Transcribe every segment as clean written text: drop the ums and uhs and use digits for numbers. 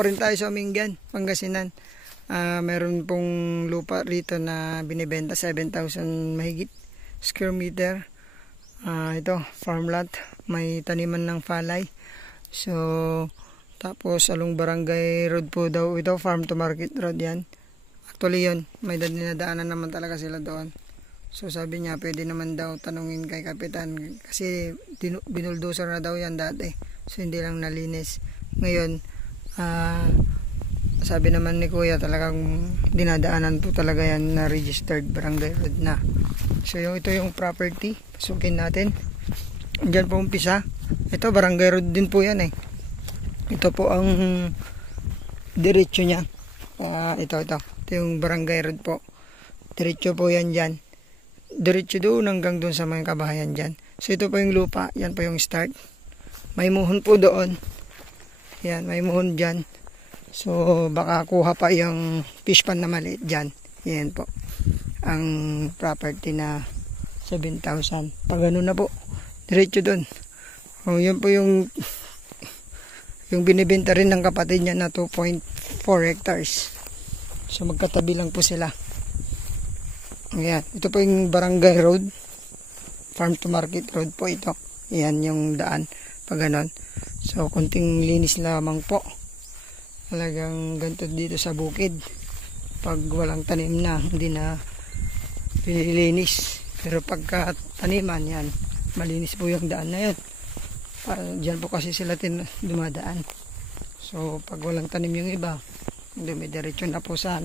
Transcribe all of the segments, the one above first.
pa rin tayo sa Mingan, Pangasinan. Meron pong lupa rito na binibenta 7,000 mahigit square meter. Ito, farm lot. May taniman ng palay. So, tapos along barangay road po daw ito, farm to market road yan. Actually yun, may dinadaanan naman talaga sila doon. So sabi niya, pwede naman daw tanungin kay kapitan kasi binuldoser na daw yan dati. So hindi lang nalinis. Ngayon, sabi naman ni Kuya talagang dinadaanan po talaga yan na registered barangay road na. So ito yung property. Pasukin natin. Diyan po umpisa. Ito barangay road din po yan eh. Ito po ang diretso niya. Ito yung barangay road po. Diretso po yan dyan. Diretso doon hanggang doon sa mga kabahayan dyan. So ito po yung lupa. Yan po yung start. May muhon po doon. Yan, may muhon dyan. So baka kuha pa yung fish pan na maliit dyan. Yan po. Ang property na 7,000. Pag ano na po. Diretso doon. Yan po yung binibenta rin ng kapatid niya na 2.4 hectares. So magkatabi lang po sila. Ayan. Ito po yung barangay road. Farm to market road po ito. Ayan yung daan. Pag ganon. So kunting linis lamang po. Talagang ganito dito sa bukid. Pag walang tanim na, hindi na pinilinis. Pero pagka taniman yan, malinis po yung daan na yun. Diyan po kasi sila dumadaan. So pag walang tanim yung iba, dumidiretso na po sa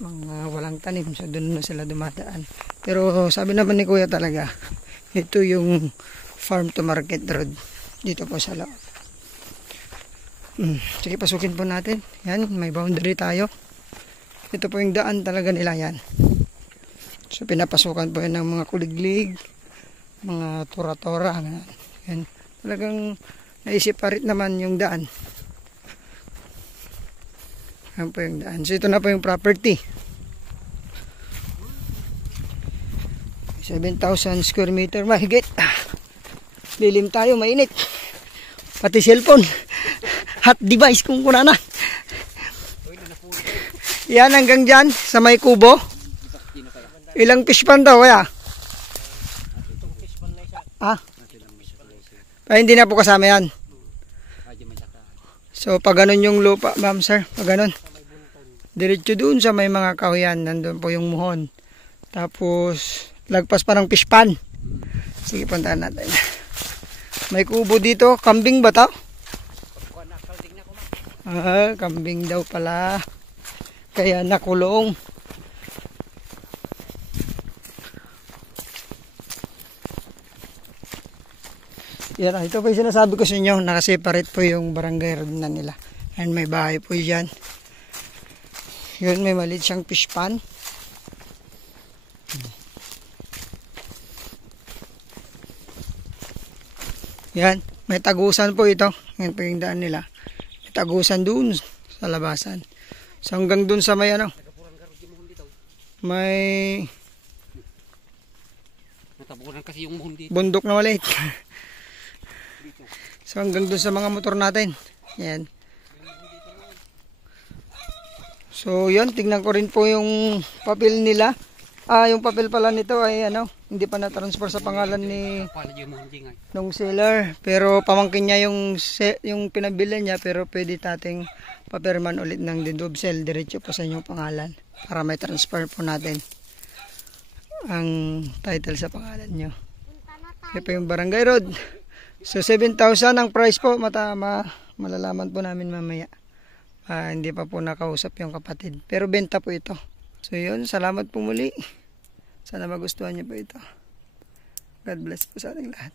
mga walang tanim, so doon na sila dumadaan. Pero sabi naman ni Kuya talaga, ito yung farm to market road dito po sa loob. Sige, pasukin po natin. Yan, may boundary tayo. Ito po yung daan talaga nila yan. So pinapasukan po yan ng mga kuliglig, mga tora-tora. Yan, talagang naisiparit naman yung daan. Yan po yung daan. So ito na po yung property. 7,000 square meter mahigit. Lilim tayo, mainit. Pati cellphone. Hot device kung kuna na. Yan hanggang dyan sa may kubo. Ilang fish pan daw kaya? Hindi na po kasama yan. So pag ganun yung lupa, ma'am sir, pag ganun. Diretso doon sa may mga kahoyan, nandun po yung muhon. Tapos lagpas pa ng fish pan. Sige, puntahan natin. May kubo dito, kambing ba to? Kambing daw pala. Kaya nakulong. Yan, ito po yung sinasabi ko sa inyo, nakaseparate po yung barangay road na nila. And may bahay po dyan. Yun, may maliit siyang fish pan. Yan, may tagusan po ito. Yan po yung daan nila. May tagusan doon sa labasan. So hanggang doon sa may may natabunan kasi yung muhon dito. Bundok na maliit. So hanggang doon sa mga motor natin. Yan. So yan, tignan ko rin po yung papel nila. Yung papel pala nito ay hindi pa na-transfer sa pangalan ni nung seller. Pero pamangkin niya yung pinabili niya, pero pwede nating papirman ulit ng deed of sale. Diretso po sa inyong pangalan para may transfer po natin ang title sa pangalan nyo. Kaya po yung barangay road. So 7,000 ang price po. Malalaman po namin mamaya. Hindi pa po nakausap yung kapatid. Pero benta po ito. So yun, salamat po muli. Sana magustuhan niyo po ito. God bless po sa ating lahat.